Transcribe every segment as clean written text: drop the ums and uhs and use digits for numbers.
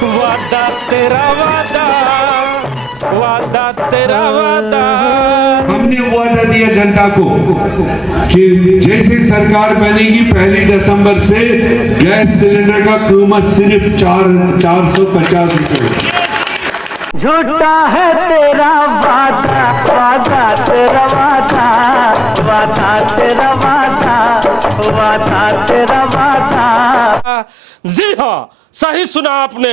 वादा तेरा वादा, वादा तेरा वादा। हमने वादा दिया जनता को कि जैसे सरकार बनेगी 1 दिसंबर से गैस सिलेंडर का कीमत सिर्फ 450 रुपए। झूठा है तेरा वादा, वादा तेरा वादा, वादा तेरा वादा, वादा तेरा वादा। जी हाँ, सही सुना आपने।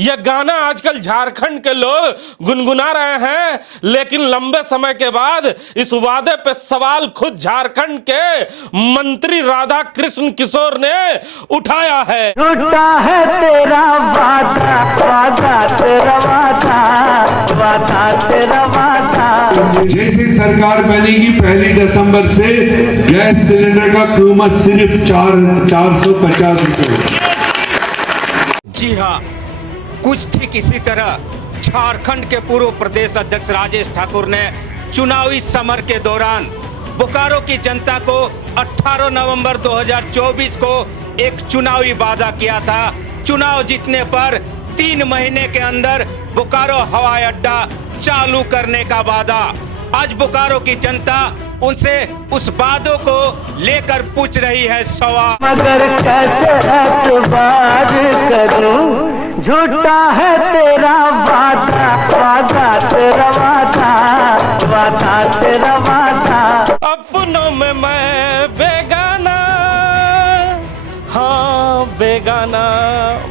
यह गाना आजकल झारखंड के लोग गुनगुना रहे हैं, लेकिन लंबे समय के बाद इस वादे पे सवाल खुद झारखंड के मंत्री राधा कृष्ण किशोर ने उठाया है। झूठा है तेरा वादा, वादा तेरा वादा, वादा तेरा वादा। जैसे सरकार बनेगी 1 दिसंबर से गैस सिलेंडर का कीमत सिर्फ 450 रुपए। जी हाँ, कुछ ठीक इसी तरह झारखंड के पूर्व प्रदेश अध्यक्ष राजेश ठाकुर ने चुनावी समर के दौरान बोकारो की जनता को 18 नवंबर 2024 को एक चुनावी वादा किया था। चुनाव जीतने पर 3 महीने के अंदर बोकारो हवाई अड्डा चालू करने का वादा। आज बोकारो की जनता उनसे उस वादों को लेकर पूछ रही है सवाल। मगर कैसे एतबार करूं, झूठा है तेरा वादा, वादा तेरा वादा, वादा तेरा वादा। अपनों में मैं बेगाना, हाँ बेगाना।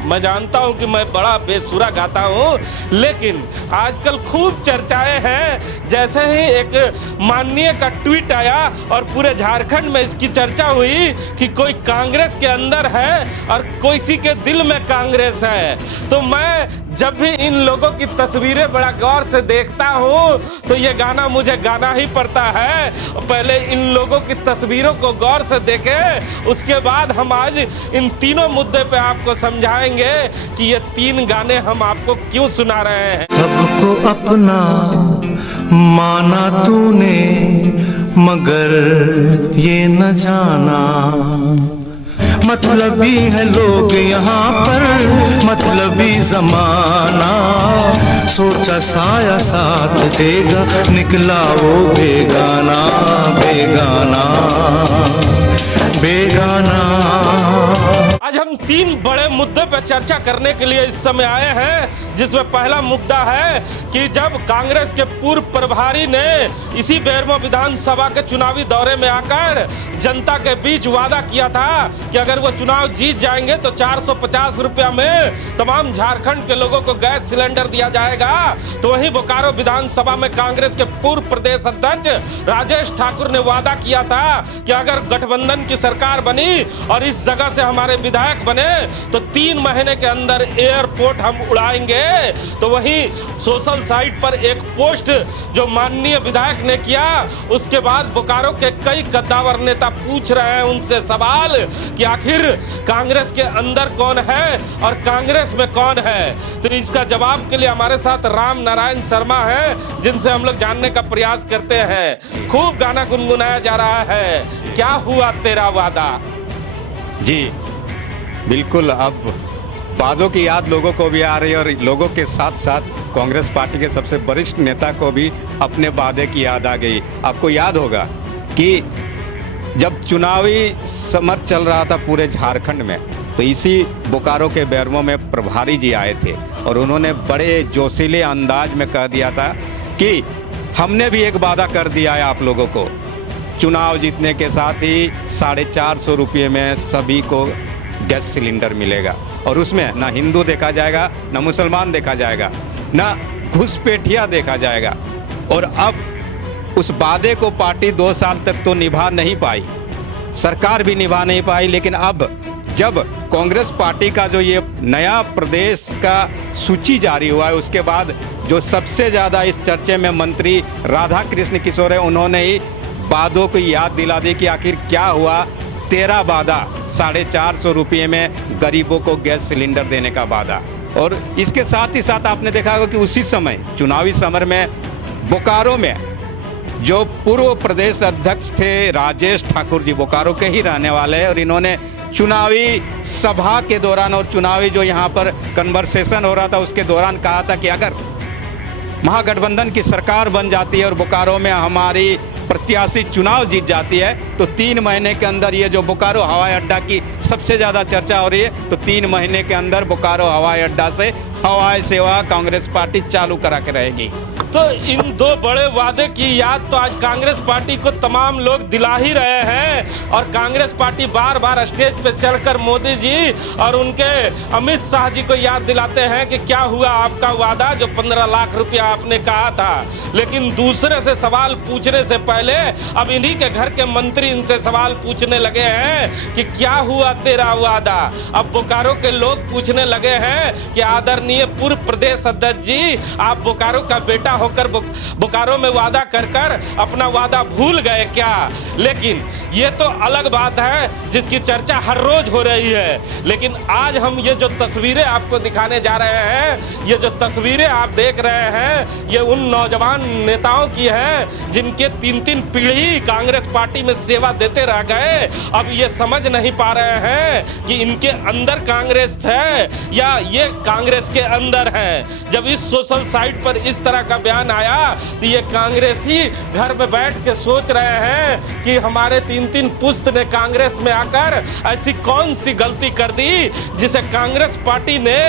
मैं जानता हूं कि मैं बड़ा बेसुरा गाता हूं, लेकिन आजकल खूब चर्चाएं हैं। जैसे ही एक माननीय का ट्वीट आया और पूरे झारखंड में इसकी चर्चा हुई कि कोई कांग्रेस के अंदर है और किसी के दिल में कांग्रेस है, तो मैं जब भी इन लोगों की तस्वीरें बड़ा गौर से देखता हूं तो ये गाना मुझे गाना ही पड़ता है। पहले इन लोगों की तस्वीरों को गौर से देखें, उसके बाद हम आज इन तीनों मुद्दे पे आपको समझाएंगे कि ये 3 गाने हम आपको क्यों सुना रहे हैं। सबको अपना माना तूने, मगर ये न जाना मतलबी है लोग यहाँ पर, मतलबी जमाना। सोचा साया साथ देगा, निकला वो बेगाना, बेगाना, बेगाना। आज हम 3 बड़े मुद्दे पर चर्चा करने के लिए इस समय आए हैं, जिसमें पहला मुद्दा है कि जब कांग्रेस के पूर्व प्रभारी ने इसी बेरमो विधानसभा के चुनावी दौरे में आकर जनता के बीच वादा किया था कि अगर वो चुनाव जीत जाएंगे तो 450 रुपया में तमाम झारखंड के लोगों को गैस सिलेंडर दिया जाएगा, तो वहीं बोकारो विधानसभा में कांग्रेस के पूर्व प्रदेश अध्यक्ष राजेश ठाकुर ने वादा किया था कि अगर गठबंधन की सरकार बनी और इस जगह से हमारे विधायक बने तो 3 महीने के अंदर एयरपोर्ट हम उड़ाएंगे। तो वहीं सोशल साइट पर एक पोस्ट जो माननीय विधायक ने किया, उसके बाद बोकारो के कई कद्दावर नेता पूछ रहे हैं उनसे सवाल कि आखिर कांग्रेस के अंदर कौन है और कांग्रेस में कौन है। तो इसका जवाब के लिए हमारे साथ राम नारायण शर्मा है, जिनसे हम लोग जानने का प्रयास करते हैं। खूब गाना गुनगुनाया जा रहा है, क्या हुआ तेरा वादा। जी बिल्कुल, अब वादों की याद लोगों को भी आ रही है और लोगों के साथ साथ कांग्रेस पार्टी के सबसे वरिष्ठ नेता को भी अपने वादे की याद आ गई। आपको याद होगा कि जब चुनावी समर चल रहा था पूरे झारखंड में, तो इसी बोकारो के बेरमो में प्रभारी जी आए थे और उन्होंने बड़े जोशीले अंदाज में कह दिया था कि हमने भी एक वादा कर दिया है आप लोगों को, चुनाव जीतने के साथ ही 450 रुपये में सभी को गैस सिलेंडर मिलेगा और उसमें ना हिंदू देखा जाएगा, ना मुसलमान देखा जाएगा, ना घुसपैठिया देखा जाएगा। और अब उस वादे को पार्टी 2 साल तक तो निभा नहीं पाई, सरकार भी निभा नहीं पाई, लेकिन अब जब कांग्रेस पार्टी का जो ये नया प्रदेश का सूची जारी हुआ है, उसके बाद जो सबसे ज़्यादा इस चर्चे में मंत्री राधा कृष्ण किशोर है, उन्होंने ही वादों को याद दिला दी कि आखिर क्या हुआ तेरा वादा, 450 रुपये में गरीबों को गैस सिलेंडर देने का वादा। और इसके साथ ही साथ आपने देखा होगा कि उसी समय चुनावी समर में बोकारो में जो पूर्व प्रदेश अध्यक्ष थे राजेश ठाकुर जी, बोकारो के ही रहने वाले हैं, और इन्होंने चुनावी सभा के दौरान और चुनावी जो यहाँ पर कन्वर्सेशन हो रहा था उसके दौरान कहा था कि अगर महागठबंधन की सरकार बन जाती है और बोकारो में हमारी प्रत्याशी चुनाव जीत जाती है तो 3 महीने के अंदर ये जो बोकारो हवाई अड्डा की सबसे ज़्यादा चर्चा हो रही है, तो 3 महीने के अंदर बोकारो हवाई अड्डा से हवाई सेवा कांग्रेस पार्टी चालू करा के रहेगी। तो इन 2 बड़े वादे की याद तो आज कांग्रेस पार्टी को तमाम लोग दिला ही रहे हैं और कांग्रेस पार्टी बार बार स्टेज पे चलकर मोदी जी और उनके अमित शाह जी को याद दिलाते हैं कि क्या हुआ आपका वादा जो 15 लाख रुपया आपने कहा था। लेकिन दूसरे से सवाल पूछने से पहले अब इन्हीं के घर के मंत्री इनसे सवाल पूछने लगे हैं कि क्या हुआ तेरा वादा। अब बोकारो के लोग पूछने लगे हैं कि आदरणीय पूर्व प्रदेश अध्यक्ष जी, आप बोकारो का बेटा होकर बोकारो में वादा कर कर अपना वादा भूल गए क्या। लेकिन ये तो अलग बात है जिसकी चर्चा हर रोज हो रही है। लेकिन आज हम ये जो तस्वीरें आपको दिखाने जा रहे हैं, ये जो तस्वीरें आप देख रहे हैं, ये उन नौजवान नेताओं की है जिनके 3-3 पीढ़ी कांग्रेस पार्टी में सेवा देते रह गए। अब ये समझ नहीं पा रहे हैं कि इनके अंदर कांग्रेस है या ये कांग्रेस के अंदर है। जब इस सोशल साइट पर इस तरह का बयान आया तो ये कांग्रेसी घर में बैठ के सोच रहे हैं कि हमारे 3-3 पुश्त ने कांग्रेस में आकर ऐसी कौन सी गलती कर दी जिसे कांग्रेस पार्टी ने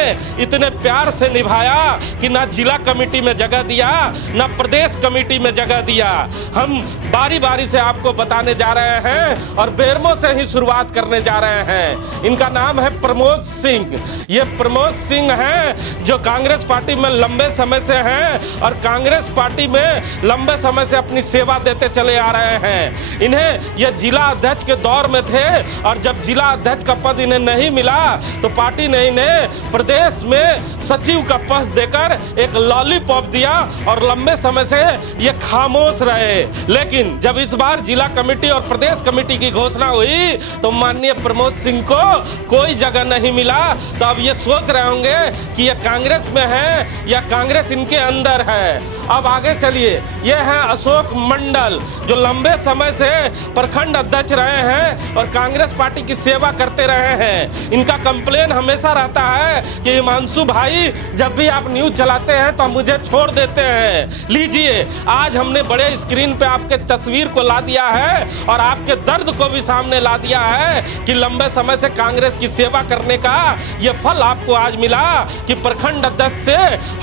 इतने प्यार से निभाया कि ना जिला कमेटी में जगह दिया ना प्रदेश कमेटी में जगह दिया। हम बारी बारी से आपको बताने जा रहे हैं और बेरमो से ही शुरुआत करने जा रहे हैं। इनका नाम है प्रमोद सिंह। ये प्रमोद सिंह हैं जो कांग्रेस पार्टी में लंबे समय से हैं और कांग्रेस पार्टी में लंबे समय से अपनी सेवा देते चले आ रहे हैं। इन्हें यह जिला अध्यक्ष के दौर में थे और जब जिला अध्यक्ष का पद इन्हें नहीं मिला तो पार्टी ने इन्हें प्रदेश में सचिव का पद देकर एक लॉलीपॉप दिया और लंबे समय से ये खामोश रहे। लेकिन जब इस बार जिला कमेटी और प्रदेश कमेटी की घोषणा हुई तो माननीय प्रमोद सिंह को कोई जगह नहीं मिला। तो अब ये सोच रहे होंगे कि ये कांग्रेस में है या कांग्रेस इनके अंदर है। अब आगे चलिए, ये हैं अशोक मंडल जो लंबे समय से प्रखंड अध्यक्ष रहे हैं और कांग्रेस पार्टी की सेवा करते रहे हैं। इनका कंप्लेन हमेशा रहता है कि हिमांशु भाई जब भी आप न्यूज चलाते हैं तो मुझे छोड़ देते हैं। लीजिए, आज हमने बड़े स्क्रीन पे आपके तस्वीर को ला दिया है और आपके दर्द को भी सामने ला दिया है कि लंबे समय से कांग्रेस की सेवा करने का ये फल आपको आज मिला कि प्रखंड अध्यक्ष से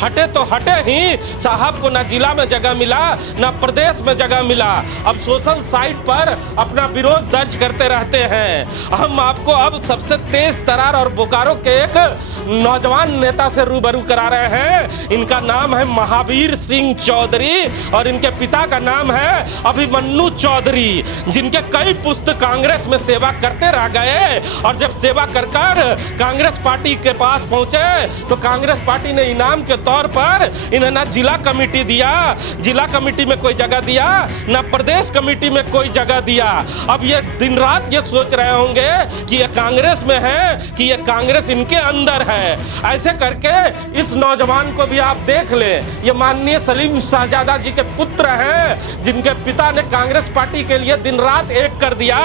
हटे तो हटे ही, साहब को ना जिला में जगह मिला ना प्रदेश में जगह मिला। अब सोशल साइट पर अपना विरोध दर्ज करते रहते हैं। हम आपको अब सबसे तेज तरार और बोकारो के एक नौजवान नेता से रूबरू करा रहे हैं। इनका नाम है महावीर सिंह चौधरी और इनके पिता का नाम है अभिमन्यु चौधरी, जिनके कई पुश्त कांग्रेस में सेवा करते रह गए और जब सेवा कर कांग्रेस पार्टी के पास पहुंचे तो कांग्रेस पार्टी ने इनाम के तौर पर इन्हें ना जिला कमेटी दिया, जिला कमेटी में कोई जगह दिया, ना प्रदेश कमेटी में कोई जगह दिया। अब ये दिन रात ये सोच रहे होंगे कि ये कांग्रेस में है कि ये कांग्रेस इनके अंदर है। ऐसे करके इस नौजवान को भी आप देख ले, ये माननीय सलीम शाहजादा जी के पुत्र हैं जिनके पिता ने कांग्रेस पार्टी के लिए दिन रात एक कर दिया।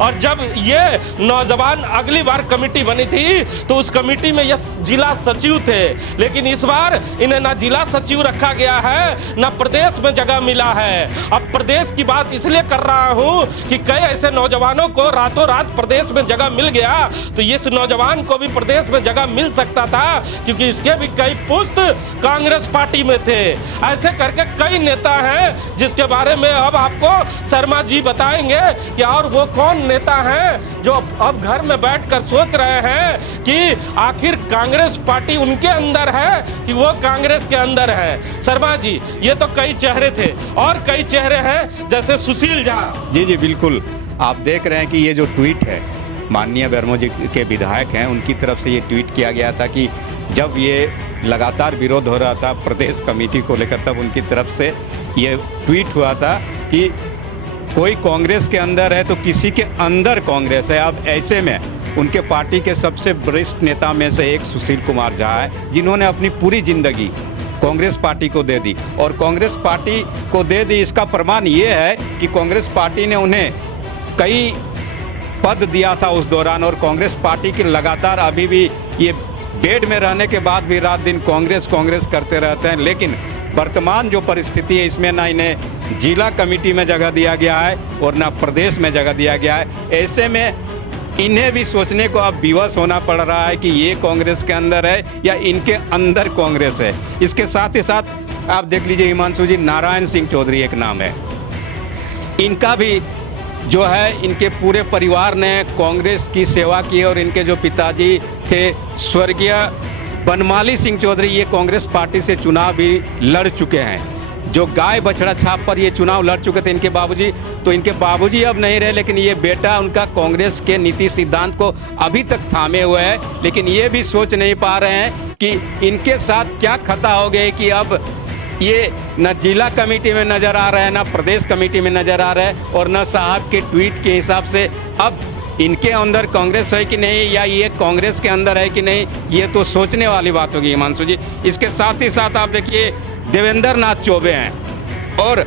और जब ये नौजवान अगली बार कमेटी बनी थी तो उस कमेटी में ये जिला सचिव थे, लेकिन इस बार इन्हें ना जिला सचिव रखा गया है ना प्रदेश में जगह मिला है। अब प्रदेश की बात इसलिए कर रहा हूं कि कई ऐसे नौजवानों को रातों रात प्रदेश में जगह मिल गया तो इस नौजवान को भी प्रदेश में जगह मिल सकता था क्योंकि इसके भी कई पुश्त कांग्रेस पार्टी में थे। ऐसे करके कई नेता हैं जिसके बारे में अब आपको शर्मा जी बताएंगे कि और वो कौन नेता हैं जो अब घर में बैठकर सोच रहे हैं कि आखिर कांग्रेस पार्टी उनके अंदर है कि वो कांग्रेस के अंदर है। शर्मा जी, ये तो कई चेहरे थे और कई चेहरे हैं जैसे सुशील झा जी। जी बिल्कुल, आप देख रहे हैं कि ये जो ट्वीट है माननीय बेरमो जी के विधायक हैं उनकी तरफ से ये ट्वीट किया गया था कि जब ये लगातार विरोध हो रहा था प्रदेश कमेटी को लेकर तब उनकी तरफ से ये ट्वीट हुआ था कि कोई कांग्रेस के अंदर है तो किसी के अंदर कांग्रेस है। अब ऐसे में उनके पार्टी के सबसे वरिष्ठ नेता में से एक सुशील कुमार झा है जिन्होंने अपनी पूरी जिंदगी कांग्रेस पार्टी को दे दी और कांग्रेस पार्टी को दे दी। इसका प्रमाण ये है कि कांग्रेस पार्टी ने उन्हें कई पद दिया था उस दौरान, और कांग्रेस पार्टी की लगातार अभी भी ये बेड में रहने के बाद भी रात दिन कांग्रेस करते रहते हैं। लेकिन वर्तमान जो परिस्थिति है इसमें ना इन्हें जिला कमेटी में जगह दिया गया है और ना प्रदेश में जगह दिया गया है। ऐसे में इन्हें भी सोचने को अब विवश होना पड़ रहा है कि ये कांग्रेस के अंदर है या इनके अंदर कांग्रेस है। इसके साथ ही साथ आप देख लीजिए हिमांशु जी, नारायण सिंह चौधरी एक नाम है, इनका भी जो है इनके पूरे परिवार ने कांग्रेस की सेवा की और इनके जो पिताजी थे स्वर्गीय बनमाली सिंह चौधरी, ये कांग्रेस पार्टी से चुनाव भी लड़ चुके हैं। जो गाय बछड़ा छाप पर ये चुनाव लड़ चुके थे इनके बाबूजी, तो इनके बाबूजी अब नहीं रहे, लेकिन ये बेटा उनका कांग्रेस के नीति सिद्धांत को अभी तक थामे हुए है। लेकिन ये भी सोच नहीं पा रहे हैं कि इनके साथ क्या खता हो गई कि अब ये न जिला कमेटी में नज़र आ रहा है, न प्रदेश कमेटी में नज़र आ रहा है, और न साहब के ट्वीट के हिसाब से अब इनके अंदर कांग्रेस है कि नहीं या ये कांग्रेस के अंदर है कि नहीं, ये तो सोचने वाली बात होगी हिमांशु जी। इसके साथ ही साथ आप देखिए देवेंद्र नाथ चौबे हैं और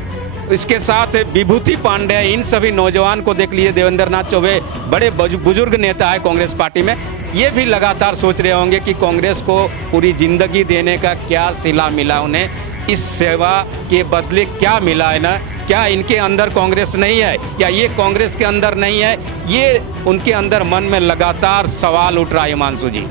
इसके साथ विभूति पांडे, इन सभी नौजवान को देख लीजिए। देवेंद्र नाथ चौबे बड़े बुजुर्ग नेता है कांग्रेस पार्टी में, ये भी लगातार सोच रहे होंगे कि कांग्रेस को पूरी जिंदगी देने का क्या सिला मिला उन्हें, इस सेवा के बदले क्या मिला है ना, क्या इनके अंदर कांग्रेस नहीं है या ये कांग्रेस के अंदर नहीं है, ये उनके अंदर मन में लगातार सवाल उठ रहा है हिमांशु जी।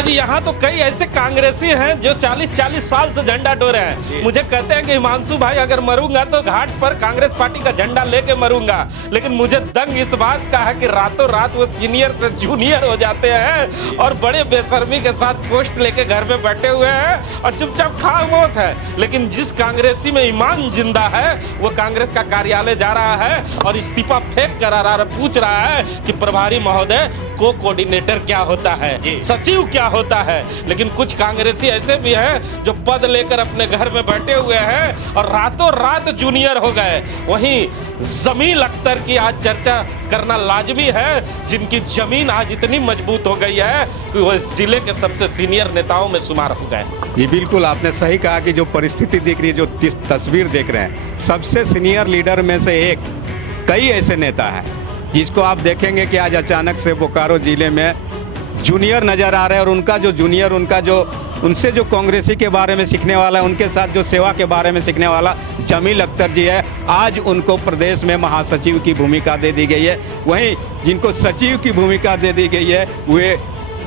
जी यहाँ तो कई ऐसे कांग्रेसी हैं जो 40-40 साल से झंडा डोरे हैं। मुझे कहते हैं कि हिमांशु भाई अगर मरूंगा तो घाट पर कांग्रेस पार्टी का झंडा लेके मरूंगा, लेकिन मुझे दंग इस बात का है कि रातों रात वो सीनियर से जूनियर हो जाते हैं और बड़े बेशर्मी के साथ पोस्ट लेके घर में बैठे हुए हैं और चुपचाप खामोश है। लेकिन जिस कांग्रेसी में ईमान जिंदा है वो कांग्रेस का कार्यालय जा रहा है और इस्तीफा फेंक कर पूछ रहा है कि प्रभारी महोदय को कोऑर्डिनेटर क्या होता है, सचिव क्या होता है। लेकिन कुछ कांग्रेसी ऐसे भी हैं जो पद लेकर अपने घर में बैठे हुए हैं और रातों रात जूनियर हो गए। वहीं जमील अख्तर की आज चर्चा करना लाजमी है, जिनकी जमीन आज इतनी मजबूत हो गई है कि वो इस जिले के सबसे सीनियर नेताओं में शुमार हो गए। जी बिल्कुल, आपने सही कहा कि जो परिस्थिति दिख रही है, जो तस्वीर देख रहे हैं, सबसे सीनियर लीडर में से एक, कई ऐसे नेता हैं जिसको आप देखेंगे कि आज अचानक से बोकारो जिले में जूनियर नज़र आ रहे हैं और उनका जो जूनियर, उनसे जो कांग्रेसी के बारे में सीखने वाला है, उनके साथ जो सेवा के बारे में सीखने वाला जमील अख्तर जी है, आज उनको प्रदेश में महासचिव की भूमिका दे दी गई है। वहीं जिनको सचिव की भूमिका दे दी गई है वे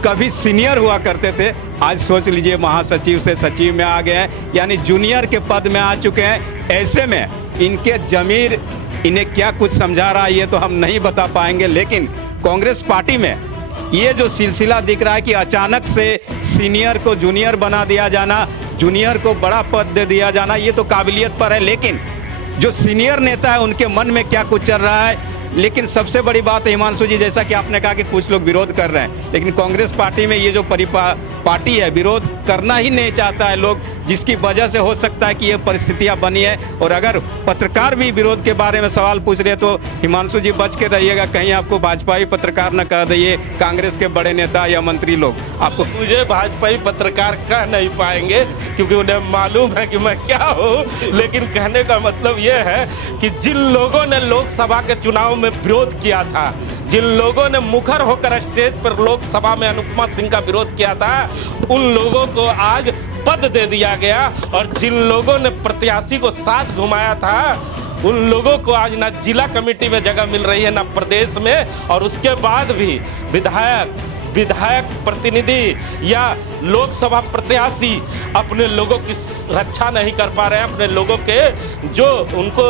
कभी सीनियर हुआ करते थे, आज सोच लीजिए महासचिव से सचिव में आ गए हैं, यानी जूनियर के पद में आ चुके हैं। ऐसे में इनके जमीर इन्हें क्या कुछ समझा रहा है ये तो हम नहीं बता पाएंगे, लेकिन कांग्रेस पार्टी में ये जो सिलसिला दिख रहा है कि अचानक से सीनियर को जूनियर बना दिया जाना, जूनियर को बड़ा पद दे दिया जाना, ये तो काबिलियत पर है, लेकिन जो सीनियर नेता है उनके मन में क्या कुछ चल रहा है। लेकिन सबसे बड़ी बात है हिमांशु जी, जैसा कि आपने कहा कि कुछ लोग विरोध कर रहे हैं, लेकिन कांग्रेस पार्टी में ये जो पार्टी है विरोध करना ही नहीं चाहता है लोग, जिसकी वजह से हो सकता है कि ये परिस्थितियां बनी है। और अगर पत्रकार भी विरोध के बारे में सवाल पूछ रहे हैं तो हिमांशु जी बच के रहिएगा, कहीं आपको भाजपाई पत्रकार न कह दिए कांग्रेस के बड़े नेता या मंत्री लोग आपको। मुझे भाजपाई पत्रकार कह नहीं पाएंगे क्योंकि उन्हें मालूम है कि मैं क्या हूँ, लेकिन कहने का मतलब ये है कि जिन लोगों ने लोकसभा के चुनाव में विरोध किया था, जिन लोगों ने मुखर होकर स्टेज पर लोकसभा में अनुपमा सिंह का विरोध किया था, उन लोगों को आज पद दे दिया गया, और जिन लोगों ने प्रत्याशी को साथ घुमाया था उन लोगों को आज ना जिला कमेटी में जगह मिल रही है ना प्रदेश में, और उसके बाद भी विधायक प्रतिनिधि या लोकसभा प्रत्याशी अपने लोगों की रक्षा नहीं कर पा रहे हैं, अपने लोगों के जो उनको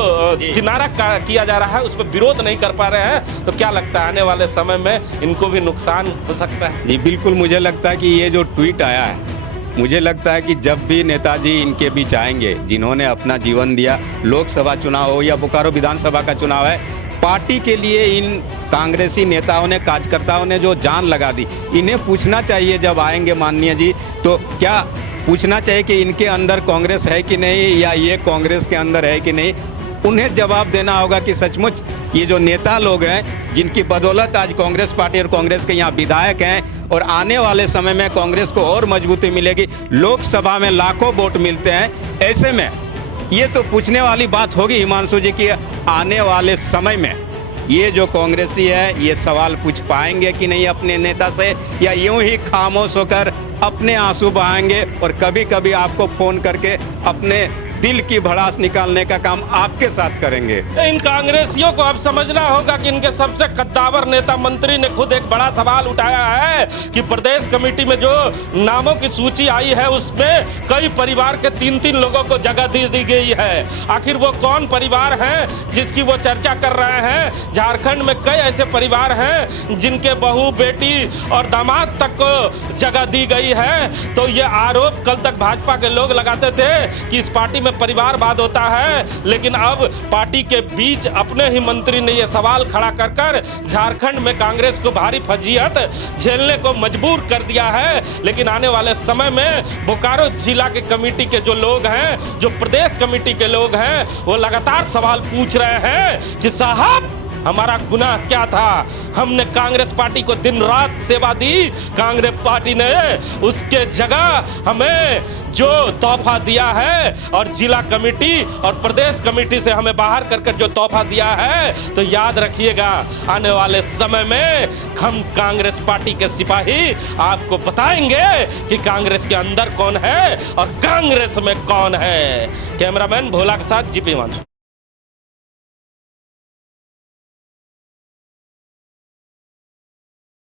किनारा किया जा रहा है उस पर विरोध नहीं कर पा रहे हैं। तो क्या लगता है आने वाले समय में इनको भी नुकसान हो सकता है? जी बिल्कुल, मुझे लगता है कि ये जो ट्वीट आया है, मुझे लगता है कि जब भी नेताजी इनके बीच आएंगे, जिन्होंने अपना जीवन दिया, लोकसभा चुनाव हो या बोकारो विधानसभा का चुनाव है, पार्टी के लिए इन कांग्रेसी नेताओं ने, कार्यकर्ताओं ने जो जान लगा दी, इन्हें पूछना चाहिए जब आएंगे माननीय जी, तो क्या पूछना चाहिए कि इनके अंदर कांग्रेस है कि नहीं या ये कांग्रेस के अंदर है कि नहीं। उन्हें जवाब देना होगा कि सचमुच ये जो नेता लोग हैं, जिनकी बदौलत आज कांग्रेस पार्टी और कांग्रेस के यहाँ विधायक हैं और आने वाले समय में कांग्रेस को और मजबूती मिलेगी, लोकसभा में लाखों वोट मिलते हैं, ऐसे में ये तो पूछने वाली बात होगी हिमांशु जी की आने वाले समय में ये जो कांग्रेसी है ये सवाल पूछ पाएंगे कि नहीं अपने नेता से, या यूं ही खामोश होकर अपने आंसू बहाएंगे और कभी कभी आपको फोन करके अपने दिल की भड़ास निकालने का काम आपके साथ करेंगे। इन कांग्रेसियों को अब समझना होगा कि इनके सबसे कद्दावर नेता मंत्री ने खुद एक बड़ा सवाल उठाया है कि प्रदेश कमेटी में जो नामों की सूची आई है उसमें कई परिवार के 3-3 लोगों को जगह दी गई है। आखिर वो कौन परिवार हैं जिसकी वो चर्चा कर रहे हैं? झारखंड में कई ऐसे परिवार हैं जिनके बहू, बेटी और दामाद तक को जगह दी गई है। तो ये आरोप कल तक भाजपा के लोग लगाते थे कि इस पार्टी में परिवारवाद होता है, लेकिन अब पार्टी के बीच अपने ही मंत्री ने यह सवाल खड़ा कर झारखंड में कांग्रेस को भारी फजीहत झेलने को मजबूर कर दिया है। लेकिन आने वाले समय में बोकारो जिला के कमेटी के जो लोग हैं, जो प्रदेश कमेटी के लोग हैं, वो लगातार सवाल पूछ रहे हैं कि साहब हमारा गुनाह क्या था? हमने कांग्रेस पार्टी को दिन रात सेवा दी, कांग्रेस पार्टी ने उसके जगह हमें जो तोहफा दिया है और जिला कमेटी और प्रदेश कमेटी से हमें बाहर कर जो तोहफा दिया है, तो याद रखिएगा आने वाले समय में हम कांग्रेस पार्टी के सिपाही आपको बताएंगे कि कांग्रेस के अंदर कौन है और कांग्रेस में कौन है। कैमरामैन भोला के साथ जीपी हिमांशु।